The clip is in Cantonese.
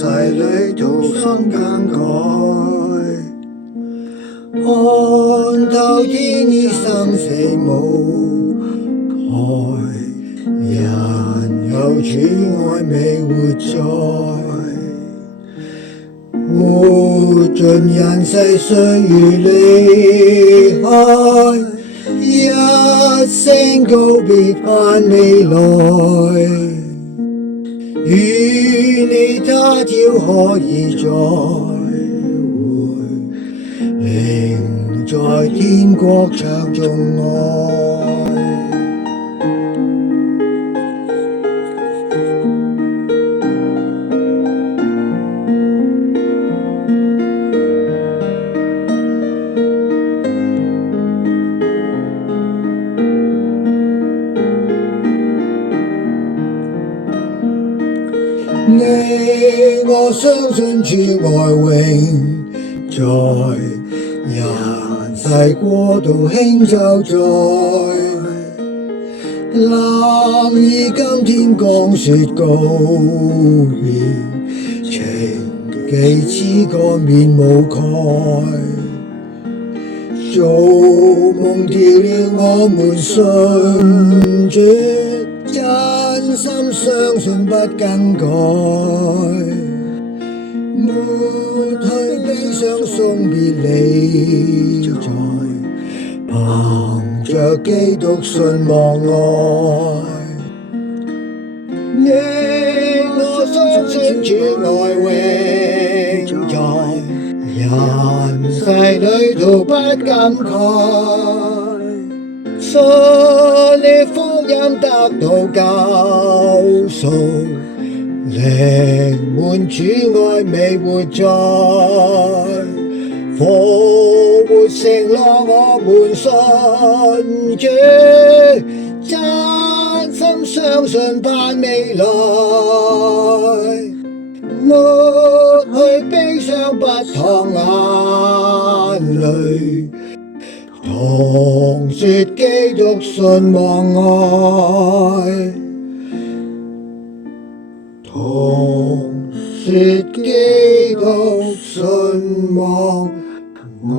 世裏土生更改，看透天意生死無害，人有主愛未活在，活盡人世歲月離開，一聲告別返未來，與你他朝可以再會，另在天國暢頌愛。你我相信主愛永在，人世國度輕舟載，冷意今天講說告別，情記此個面無蓋，造夢掉了我們信主，真心相信不更改，抹去悲傷送別離在，憑着基督信望愛，你我相信主愛永在，人世旅途不感慨，信你福音得到救贖，靈滿主愛未活在，復活承諾我們信主，真心相信盼未來，抹去悲傷不淌眼淚，同說基督信望愛，同說基督信望愛。